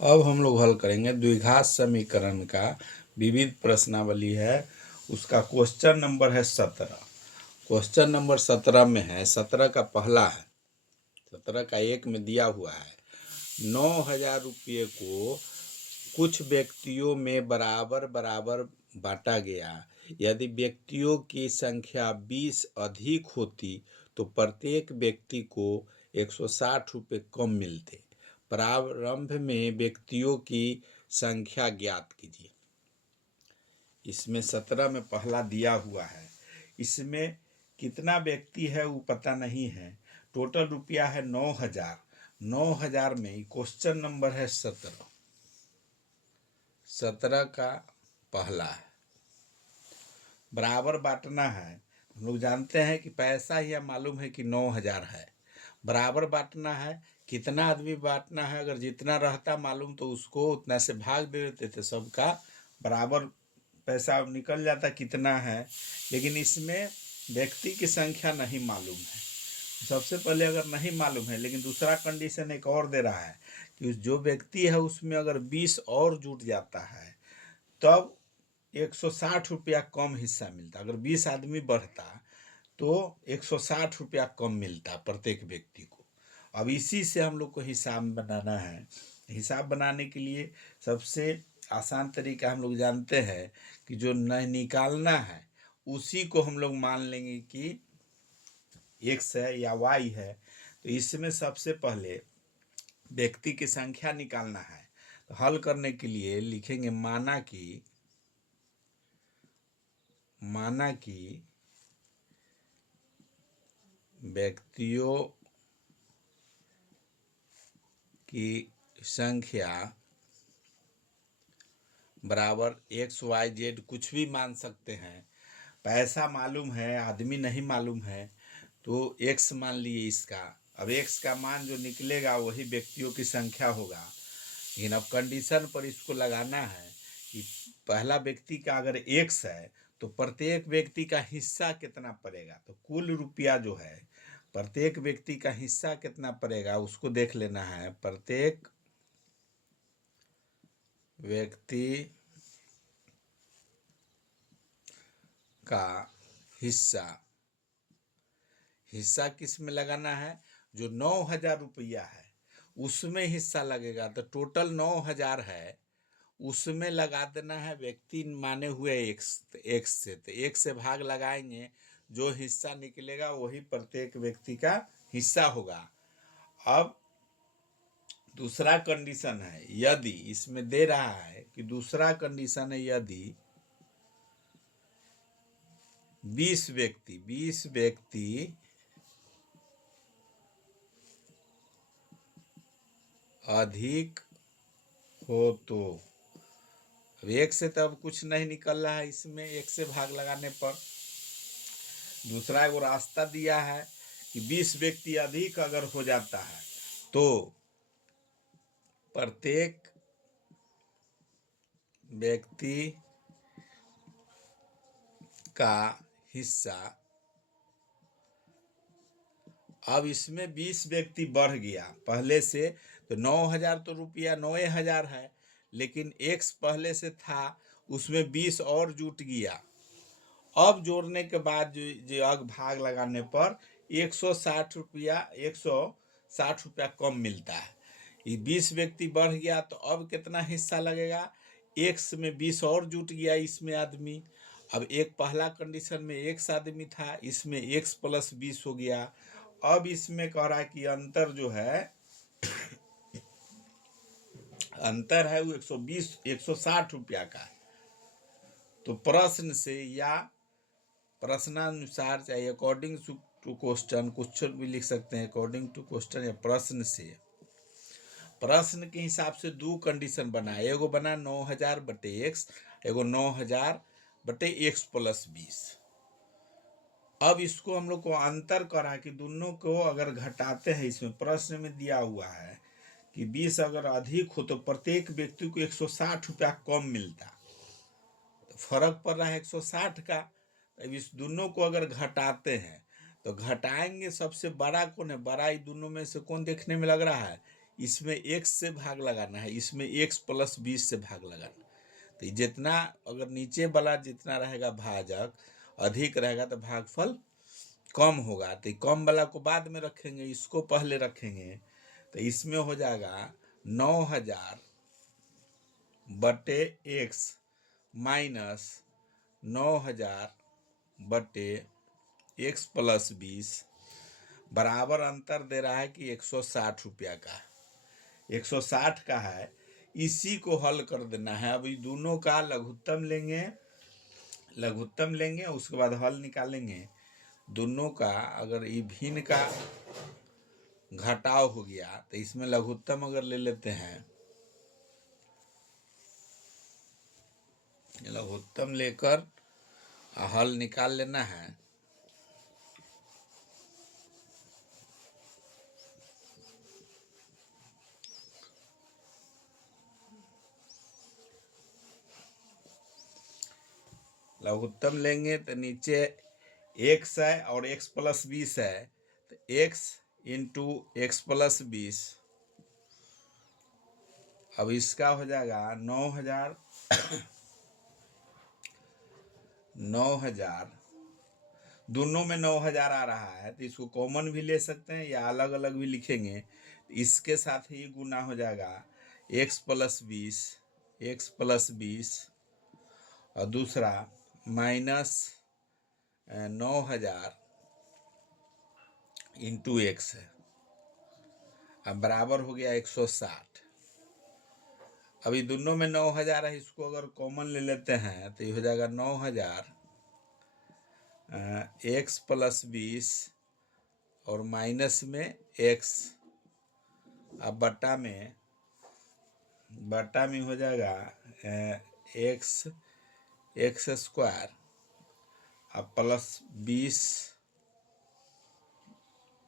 अब हम लोग हल करेंगे द्विघात समीकरण का विविध प्रश्नावली है, उसका क्वेश्चन नंबर है 17। क्वेश्चन नंबर 17 में है, 17 का पहला है, 17 का एक में दिया हुआ है 9,000 रुपये को कुछ व्यक्तियों में बराबर बराबर बांटा गया। यदि व्यक्तियों की संख्या 20 अधिक होती तो प्रत्येक व्यक्ति को 160 रुपये कम मिलते। प्रारंभ में व्यक्तियों की संख्या ज्ञात कीजिए। इसमें 17 में पहला दिया हुआ है, इसमें कितना व्यक्ति है वो पता नहीं है। टोटल रुपया है 9,000। 9,000 में क्वेश्चन नंबर है 17। 17 का पहला है, बराबर बांटना है। हम लोग जानते हैं कि पैसा ही मालूम है कि 9,000 है। बराबर बांटना है, कितना आदमी बांटना है, अगर जितना रहता मालूम तो उसको उतना से भाग दे देते थे, सबका बराबर पैसा निकल जाता कितना है। लेकिन इसमें व्यक्ति की संख्या नहीं मालूम है। सबसे पहले अगर नहीं मालूम है, लेकिन दूसरा कंडीशन एक और दे रहा है कि जो व्यक्ति है उसमें अगर 20 और जुट जाता है तब 160 रुपया कम हिस्सा मिलता। अगर 20 आदमी बढ़ता तो 160 रुपया कम मिलता प्रत्येक व्यक्ति को। अब इसी से हम लोग को हिसाब बनाना है। हिसाब बनाने के लिए सबसे आसान तरीका हम लोग जानते हैं कि जो न निकालना है उसी को हम लोग मान लेंगे कि x है या y है। तो इसमें सबसे पहले व्यक्ति की संख्या निकालना है। तो हल करने के लिए लिखेंगे माना कि व्यक्तियों की संख्या बराबर XYZ, कुछ भी मान सकते हैं। पैसा मालूम है, आदमी नहीं मालूम है, तो x मान लिए इसका। अब x का मान जो निकलेगा वही व्यक्तियों की संख्या होगा। लेकिन अब कंडीशन पर इसको लगाना है कि पहला व्यक्ति का अगर x है तो प्रत्येक व्यक्ति का हिस्सा कितना पड़ेगा। तो कुल रुपया जो है प्रत्येक व्यक्ति का हिस्सा कितना पड़ेगा उसको देख लेना है। प्रत्येक व्यक्ति का हिस्सा किस में लगाना है, जो 9,000 रुपया है उसमें हिस्सा लगेगा। तो टोटल 9,000 है, उसमें लगा देना है व्यक्ति माने हुए एक से। तो एक से भाग लगाएंगे, जो हिस्सा निकलेगा वही प्रत्येक व्यक्ति का हिस्सा होगा। अब दूसरा कंडीशन है, यदि इसमें दे रहा है कि दूसरा कंडीशन है यदि 20 व्यक्ति अधिक हो तो। अब एक से तो अब कुछ नहीं निकल रहा है, इसमें एक से भाग लगाने पर। दूसरा वो रास्ता दिया है कि 20 व्यक्ति अधिक अगर हो जाता है तो प्रत्येक व्यक्ति का हिस्सा। अब इसमें 20 व्यक्ति बढ़ गया पहले से, तो 9,000 तो रुपया 9,000 है, लेकिन x पहले से था उसमें 20 और जुट गया। अब जोड़ने के बाद जो अग भाग लगाने पर 160 रुपया कम मिलता है। ये 20 व्यक्ति बढ़ गया तो अब कितना हिस्सा लगेगा, x में 20 और जुट गया इसमें आदमी। अब एक पहला कंडीशन में x आदमी था, इसमें x + 20 हो गया। अब इसमें कह रहा है कि अंतर जो है अंतर है वो 160 रुपया का। तो प्रश्न से या प्रश्नानुसार, चाहे अकॉर्डिंग टू क्वेश्चन भी लिख सकते हैं, अकॉर्डिंग टू क्वेश्चन या प्रश्न से। प्रश्न के हिसाब से दो कंडीशन बना, एगो बना 9,000 बटे x, एगो 9,000 बटे x + 20। अब इसको हम लोग को अंतर करा कि दोनों को अगर घटाते हैं, इसमें प्रश्न में दिया हुआ है कि 20 अगर अधिक हो तो प्रत्येक व्यक्ति को 160 रुपया कम मिलता। तो फर्क पड़ रहा है 160 का। अब इस दोनों को अगर घटाते हैं तो घटाएंगे, सबसे बड़ा कौन है, बड़ा ही दोनों में से कौन देखने में लग रहा है, इसमें एक्स से भाग लगाना है, इसमें एक्स प्लस 20 से भाग लगाना। तो जितना अगर नीचे वाला जितना रहेगा भाजक अधिक रहेगा तो भागफल कम होगा, तो कम वाला को बाद में रखेंगे, इसको पहले रखेंगे। तो इसमें हो जाएगा 9000 बटे एक्स माइनस 9000 बटे एक्स प्लस 20 बराबर अंतर दे रहा है कि 160 रुपया का, 160 का है। इसी को हल कर देना है। अभी दोनों का लघुत्तम लेंगे उसके बाद हल निकालेंगे। दोनों का अगर ये भिन्न का घटाव हो गया तो इसमें लघुत्तम अगर ले लेते हैं, लघुत्तम लेकर हल निकाल लेना है। लघुत्तम लेंगे तो नीचे एक्स है और एक्स प्लस 20 है, तो एक्स इंटू एक्स प्लस 20। अब इसका हो जाएगा 9000 दोनों में 9000 आ रहा है, तो इसको कॉमन भी ले सकते हैं या अलग अलग भी लिखेंगे। इसके साथ ही गुना हो जाएगा एक्स प्लस 20 और दूसरा माइनस 9000 इंटू एक्स है। अब बराबर हो गया 160। अभी दोनों में 9000 है, इसको अगर कॉमन ले लेते हैं तो ये हो जाएगा 9000 एक्स प्लस 20 और माइनस में एक्स, अब बटा में हो जाएगा एक्स स्क्वायर अब प्लस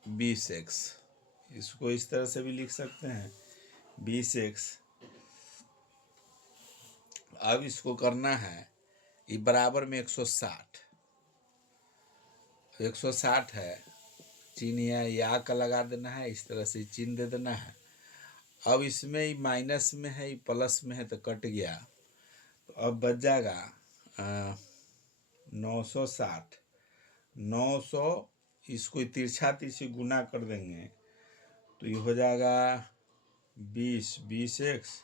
20 एक्स। इसको इस तरह से भी लिख सकते हैं 20x। अब इसको करना है ये बराबर में 160 है, चिन्ह या का लगा देना है, इस तरह से चिन्ह दे देना है। अब इसमें ये माइनस में है, ये प्लस में है तो कट गया। तो अब बच जाएगा 960। 900 इसको तिरछी गुना कर देंगे तो ये हो जाएगा 20x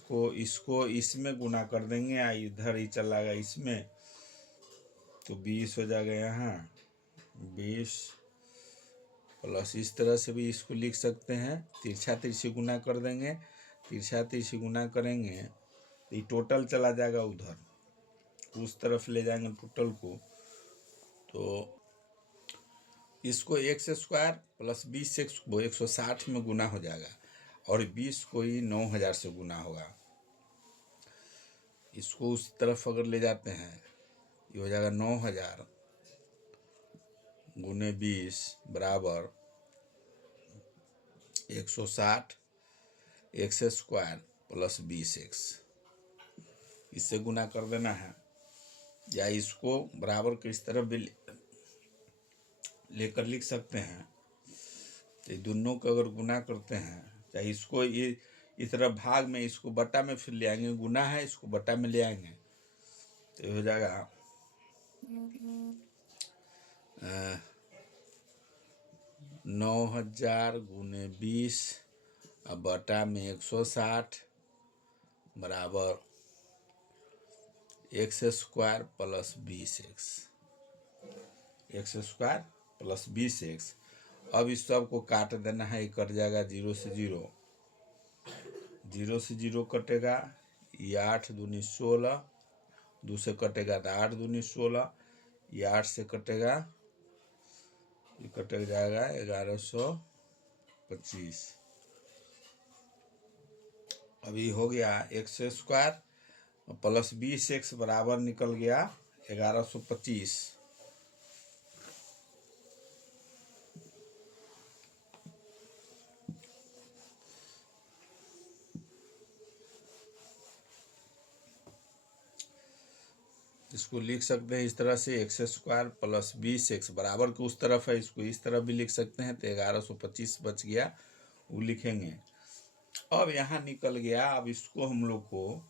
को इसको इसमें गुना कर देंगे, इधर ही चला गया इसमें, तो 20 हो जाएगा यहाँ 20 प्लस, इस तरह से भी इसको लिख सकते हैं। तिरछी गुना कर देंगे, तिरछी गुना करेंगे तो ये टोटल चला जाएगा उधर, उस तरफ ले जाएंगे टोटल को। तो इसको एक्स स्क्वायर प्लस 20x को 160 में गुना हो जाएगा और 20 को ही 9000 से गुना होगा। इसको उस तरफ अगर ले जाते हैं ये हो जाएगा 9000 गुने 20 बराबर 160 एक्स स्क्वायर प्लस 20x। इससे गुना कर देना है, या इसको बराबर के इस तरफ भी लेकर लिख सकते हैं। तो दोनों को अगर गुना करते हैं, चाहे इसको ये इस तरफ भाग में, इसको बटा में फिर ले आएंगे, गुना है इसको बटा में ले आएंगे तो ये हो जाएगा 9000 गुने 20 अब बटा में 160 बराबर एक्स स्क्वायर प्लस 20x। अब इस सब को काट देना है, ये कट जाएगा 0 से 0 कटेगा, ये 8 दूनी 16, 2 से कटेगा तो 8 दूनी 16, ये 8 से कटेगा, ये कट जाएगा 1125। अभी हो गया एक्स स्क्वायर प्लस 20x बराबर निकल गया 1125। इसको लिख सकते हैं इस तरह से एक्स स्क्वायर प्लस 20x बराबर के उस तरफ है, इसको इस तरफ भी लिख सकते हैं तो 1125 बच गया वो लिखेंगे। अब यहाँ निकल गया, अब इसको हम लोग को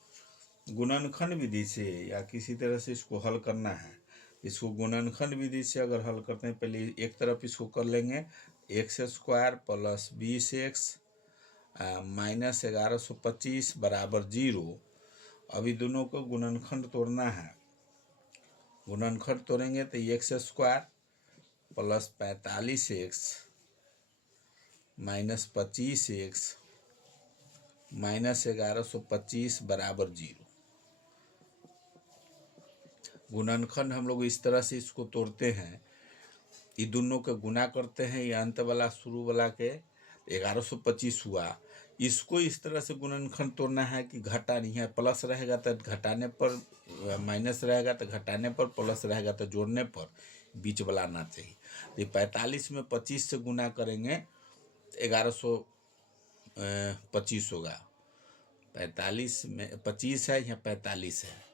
गुणनखंड विधि से या किसी तरह से इसको हल करना है। इसको गुणनखंड विधि से अगर हल करते हैं, पहले एक तरफ इसको कर लेंगे x square plus 20x minus 1125 बराबर 0। अभी दोनों को गुणनखंड तोड़ना है। गुणनखंड तोड़ेंगे तो x square plus 45x minus 25x minus 1125 बराबर 0। गुणनखंड हम लोग इस तरह से इसको तोड़ते हैं, ये दोनों का गुना करते हैं, ये अंत वाला शुरू वाला के 1125 हुआ। इसको इस तरह से गुणनखंड तोड़ना है कि घटा नहीं है, प्लस रहेगा तो घटाने पर माइनस रहेगा तो घटाने पर, प्लस रहेगा तो जोड़ने पर, बीच वाला आना चाहिए। तो 45 में 25 से गुना करेंगे 1125 होगा। 45 में 25 है, यहाँ 45 है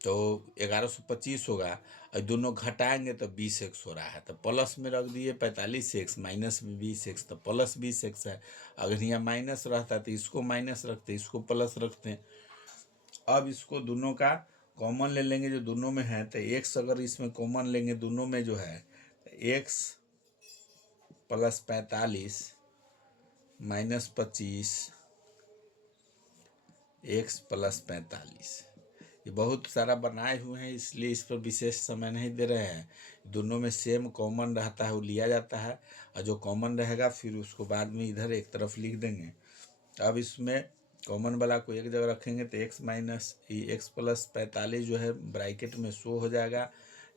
तो 1125 होगा। और दोनों घटाएंगे तो 20x हो रहा है, तो प्लस में रख दिए 45x, माइनस में 20x, तो प्लस 20x है। अगर यहाँ माइनस रहता तो इसको माइनस रखते, इसको प्लस रखते। अब इसको दोनों का कॉमन ले लेंगे जो दोनों में है, तो x अगर इसमें कॉमन लेंगे दोनों में जो है, x plus 45 minus 25 x plus 45। ये बहुत सारा बनाए हुए हैं, इसलिए इस पर विशेष समय नहीं दे रहे हैं। दोनों में सेम कॉमन रहता है वो लिया जाता है, और जो कॉमन रहेगा फिर उसको बाद में इधर एक तरफ लिख देंगे। अब इसमें कॉमन वाला को एक जगह रखेंगे तो x माइनस x प्लस 45 जो है ब्रैकेट में शो हो जाएगा।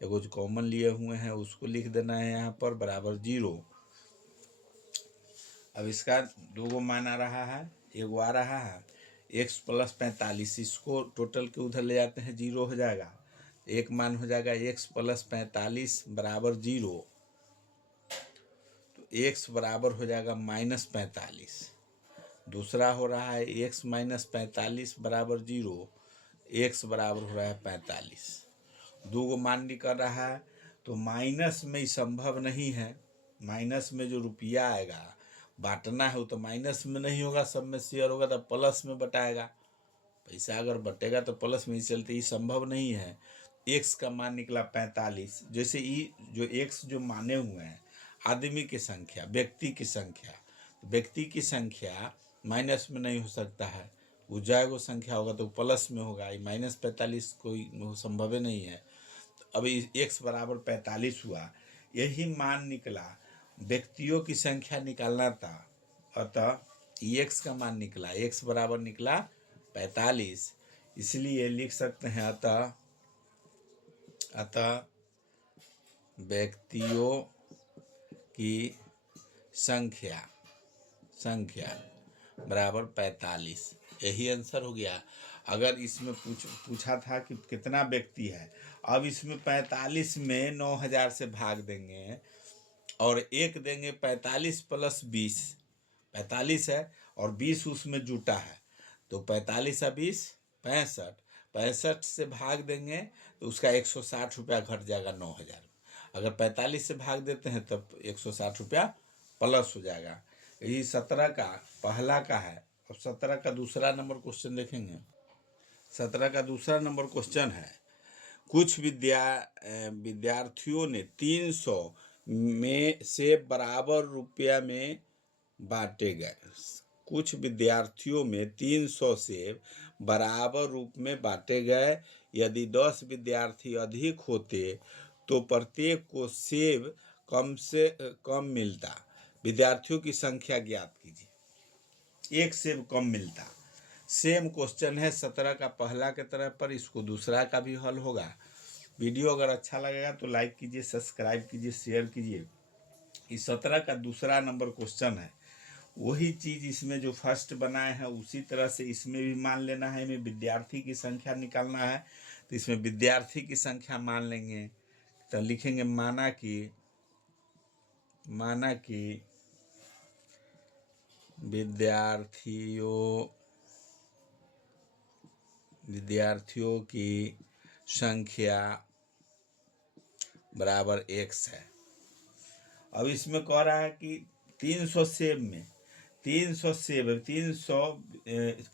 एगो जो कॉमन लिए हुए हैं उसको लिख देना है यहाँ पर बराबर 0। अब इसका दो गो मान आ रहा है, एगो आ रहा है x प्लस 45, इसको टोटल के उधर ले जाते हैं 0 हो जाएगा। एक मान हो जाएगा x प्लस 45 बराबर 0, तो x बराबर हो जाएगा माइनस 45। दूसरा हो रहा है x माइनस 45 बराबर 0, x बराबर हो रहा है 45। दो गो मान निकल रहा है, तो माइनस में संभव नहीं है। माइनस में जो रुपया आएगा बांटना है वो तो माइनस में नहीं होगा, सब में शेयर होगा तो प्लस में बटाएगा। पैसा अगर बटेगा तो प्लस में ही चलते, ये संभव नहीं है। x का मान निकला 45। जैसे ये जो x जो माने हुए हैं आदमी की संख्या, व्यक्ति की संख्या, व्यक्ति की संख्या माइनस में नहीं हो सकता है, वो जाएगा संख्या होगा तो प्लस में होगा। ये माइनस 45 कोई संभव ही नहीं है। अभी x बराबर 45 हुआ, यही मान निकला। व्यक्तियों की संख्या निकालना था, अतः x का मान निकला, x बराबर निकला 45। इसलिए लिख सकते हैं अतः व्यक्तियों की संख्या बराबर 45। यही आंसर हो गया। अगर इसमें पूछा था कि कितना व्यक्ति है, अब इसमें 45 में 9000 से भाग देंगे और एक देंगे 45 प्लस 20। 45 है और 20 उसमें जुटा है, तो 45 या 20 65। 65 से भाग देंगे तो उसका 160 रुपया घट जाएगा 9000। अगर 45 से भाग देते हैं तब 160 रुपया प्लस हो जाएगा। यही 17 का पहला का है। अब 17 का दूसरा नंबर क्वेश्चन देखेंगे। 17 का दूसरा नंबर क्वेश्चन है, कुछ विद्यार्थियों ने 300 में से बराबर रुपया में बांटे गए। कुछ विद्यार्थियों में 300 सेब बराबर रूप में बांटे गए। यदि 10 विद्यार्थी अधिक होते तो प्रत्येक को सेब कम से कम मिलता। विद्यार्थियों की संख्या ज्ञात कीजिए। एक सेब कम मिलता। सेम क्वेश्चन है 17 का पहला के तरह पर, इसको दूसरा का भी हल होगा। वीडियो अगर अच्छा लगेगा तो लाइक कीजिए, सब्सक्राइब कीजिए, शेयर कीजिए। इस 17 का दूसरा नंबर क्वेश्चन है, वही चीज़ इसमें जो फर्स्ट बनाए हैं उसी तरह से इसमें भी मान लेना है। इसमें विद्यार्थी की संख्या निकालना है, तो इसमें विद्यार्थी की संख्या मान लेंगे। तो लिखेंगे माना कि विद्यार्थियों की संख्या बराबर x है। अब इसमें कह रहा है कि 300 सेब में 300 सेब 300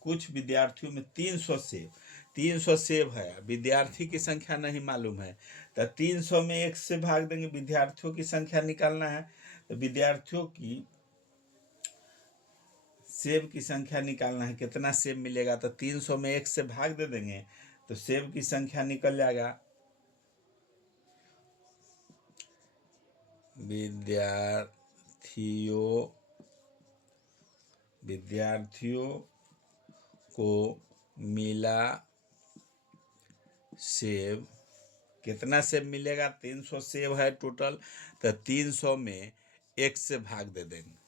कुछ विद्यार्थियों में 300 सेब 300 सेब है, विद्यार्थी की संख्या नहीं मालूम है, तो 300 में 1 से भाग देंगे, विद्यार्थियों की संख्या निकालना है, तो विद्यार्थियों की सेब की संख्या निकालना है, कितना सेब मिलेगा, तो 300 में 1 से भाग दे देंगे तो सेब की संख्या निकल जाएगा। विद्यार्थियों को मिला सेब, कितना सेब मिलेगा, 300 सेब है टोटल, तो 300 में 1 से भाग दे देंगे,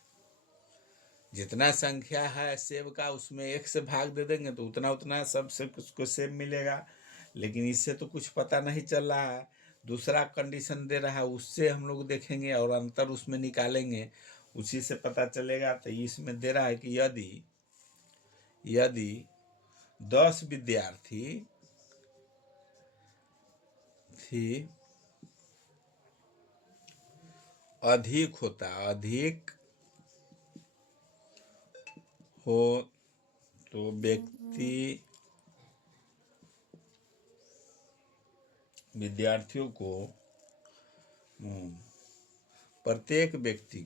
जितना संख्या है सेब का उसमें 1 से भाग दे देंगे तो उतना उतना सबसे उसको सेब मिलेगा। लेकिन इससे तो कुछ पता नहीं चल रहा है, दूसरा कंडीशन दे रहा है, उससे हम लोग देखेंगे और अंतर उसमें निकालेंगे, उसी से पता चलेगा। तो इसमें दे रहा है कि यदि 10 विद्यार्थी अधिक हो तो विद्यार्थियों को प्रत्येक व्यक्ति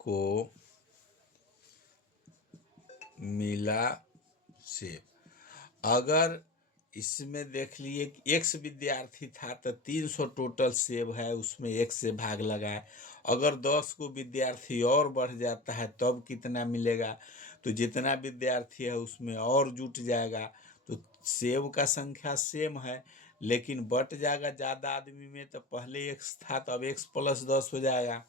को मिला सेब। अगर इसमें देख लिए कि 1 विद्यार्थी था तो 300 टोटल सेब है, उसमें 1 से भाग लगाए, अगर 10 को विद्यार्थी और बढ़ जाता है तब कितना मिलेगा, तो जितना विद्यार्थी है उसमें और जुट जाएगा, तो सेब का संख्या सेम है लेकिन बट जाएगा ज़्यादा आदमी में, तो पहले x था तो अब x + 10 हो जाएगा।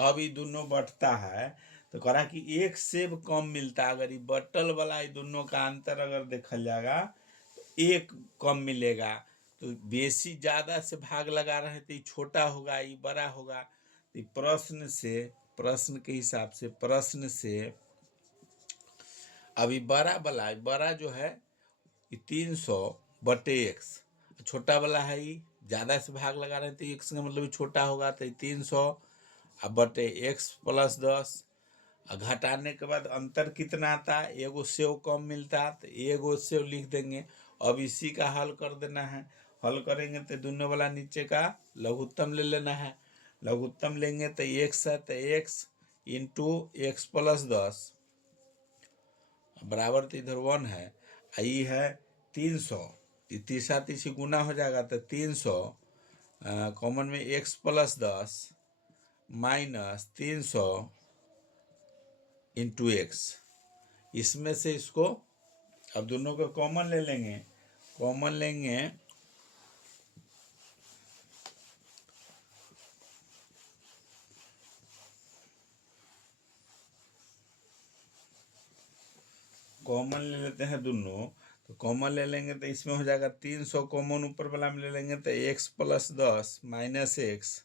अब ये दोनों बटता है तो कह रहा कि 1 सेब कम मिलता है, अगर ये बटल वाला ये दोनों का अंतर अगर देखल जाएगा तो 1 कम मिलेगा, तो बेसी ज़्यादा से भाग लगा रहे तो ये छोटा होगा ये बड़ा होगा। तो प्रश्न के हिसाब से प्रश्न से अभी बड़ा जो है ये 300/x, छोटा वाला है ये ज़्यादा से भाग लगा रहे हैं तो x का मतलब छोटा होगा, तो 300/x + 10, घटाने के बाद अंतर कितना आता है, एगो सेव कम मिलता है तो एगो सेव लिख देंगे। अब इसी का हल कर देना है, हल करेंगे तो दोनों वाला नीचे का लघुत्तम ले लेना है, लघुत्तम लेंगे तो x है तो x × x + 10 बराबर, तो इधर 1 है, आई है 300, तीसरा तीसरी गुना हो जाएगा तो 300 कॉमन में x + 10 - 300 × x, इसमें से इसको अब दोनों को कॉमन ले लेंगे, कॉमन लेंगे कॉमन ले लेते हैं दोनों, तो कॉमन ले लेंगे तो इसमें हो जाएगा 300 कॉमन ऊपर वाला में ले लेंगे तो x + 10 - x,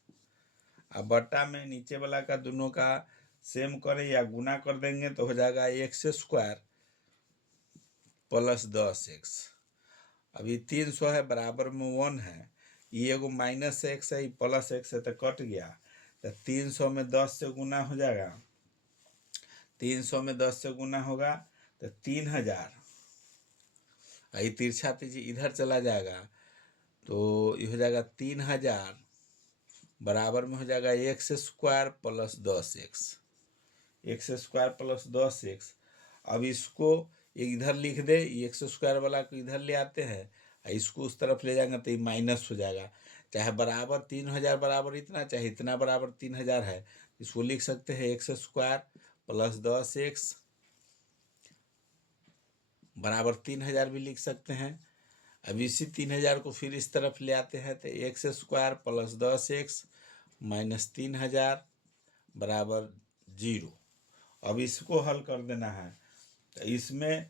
अब बट्टा में नीचे वाला का दोनों का सेम करें या गुना कर देंगे तो हो जाएगा x² + 10x। अभी 300 है बराबर में 1 है, ये एगो -x है +x है तो कट गया, तो 300 में 10 से गुना हो जाएगा, 300 में 10 से गुना होगा तो 3000, ये तिरछा तीजी इधर चला जाएगा तो ये हो जाएगा 3000 बराबर में हो जाएगा x² + 10x, x² + 10x। अब इसको इधर लिख दे, x² वाला को इधर ले आते हैं, इसको उस तरफ ले जाएंगे तो ये माइनस हो जाएगा, चाहे बराबर 3000 बराबर इतना चाहे इतना बराबर 3000 है, इसको लिख सकते हैं x² + 10x बराबर 3000 भी लिख सकते हैं। अब इसी 3000 को फिर इस तरफ ले आते हैं तो x² + 10x - 3000 बराबर 0। अब इसको हल कर देना है, तो इसमें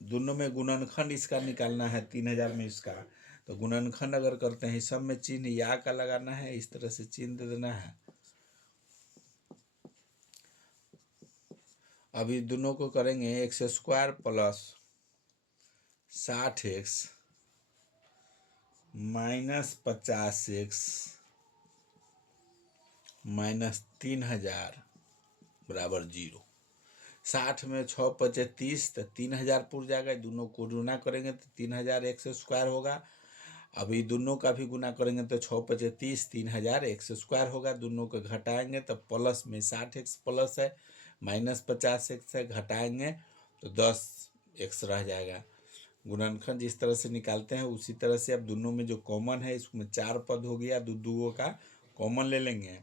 दोनों में गुणनखंड इसका निकालना है, 3000 में इसका, तो गुणनखंड अगर करते हैं सब में चिन्ह या का लगाना है, इस तरह से चिन्ह दे देना है। अभी दोनों को करेंगे x² + 60x minus 50x minus 3000 बराबर 0। 60 में 6 पचे 30 तो 3000 पुर जाएगा। दोनों को गुना करेंगे तो 3000 एक्स स्क्वायर होगा। अभी दोनों का भी गुना करेंगे तो 6 पचे 30 3000 एक्स स्क्वायर होगा। दोनों को घटाएंगे तो प्लस में 60x प्लस है, माइनस 50x है, घटाएंगे तो 10x रह जाएगा। गुणनखंड जिस तरह से निकालते हैं उसी तरह से अब दोनों में जो कॉमन है इसमें 4 पद हो गया, दो का कॉमन ले लेंगे।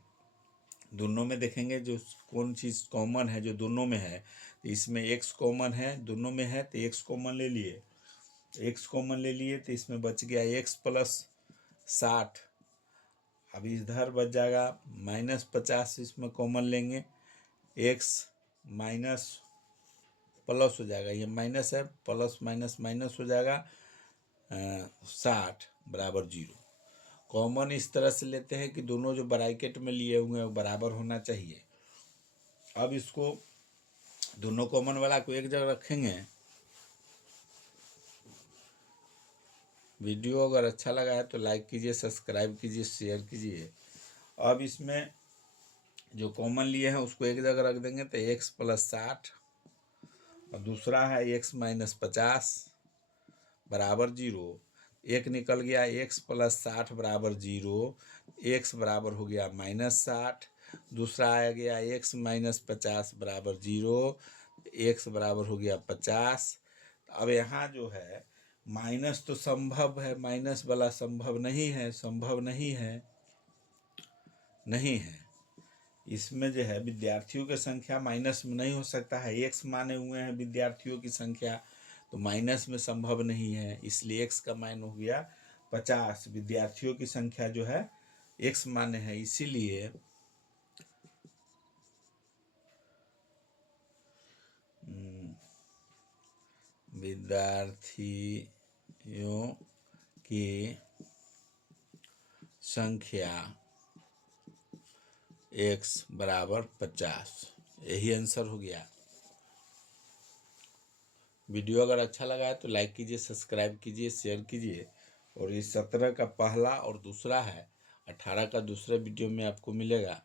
दोनों में देखेंगे जो कौन चीज़ कॉमन है जो दोनों में है, तो इसमें x कॉमन है, दोनों में है तो x कॉमन ले लिए। x कॉमन ले लिए तो इसमें बच गया x प्लस 60। अब इधर बच जाएगा माइनस 50, इसमें कॉमन लेंगे x माइनस प्लस हो जाएगा, ये माइनस है, प्लस माइनस माइनस हो जाएगा 60 बराबर 0। कॉमन इस तरह से लेते हैं कि दोनों जो ब्रैकेट में लिए हुए हैं वो बराबर होना चाहिए। अब इसको दोनों कॉमन वाला को एक जगह रखेंगे। वीडियो अगर अच्छा लगा है तो लाइक कीजिए, सब्सक्राइब कीजिए, शेयर कीजिए। अब इसमें जो कॉमन लिए हैं उसको एक जगह रख देंगे तो x प्लस 60 और दूसरा है x माइनस 50 बराबर 0। एक निकल गया, x प्लस 60 बराबर 0, x बराबर हो गया माइनस 60। दूसरा आ गया x माइनस 50 बराबर 0, x बराबर हो गया 50। अब यहाँ जो है माइनस तो संभव है, माइनस वाला संभव नहीं है, संभव नहीं है, नहीं है। इसमें जो है विद्यार्थियों की संख्या माइनस में नहीं हो सकता है, x माने हुए हैं विद्यार्थियों की संख्या, तो माइनस में संभव नहीं है, इसलिए x का मान हो गया 50। विद्यार्थियों की संख्या जो है x माने है, इसीलिए विद्यार्थियों की संख्या x बराबर 50, यही आंसर हो गया। वीडियो अगर अच्छा लगा है तो लाइक कीजिए, सब्सक्राइब कीजिए, शेयर कीजिए। और ये 17 का पहला और दूसरा है, 18 का दूसरा वीडियो में आपको मिलेगा।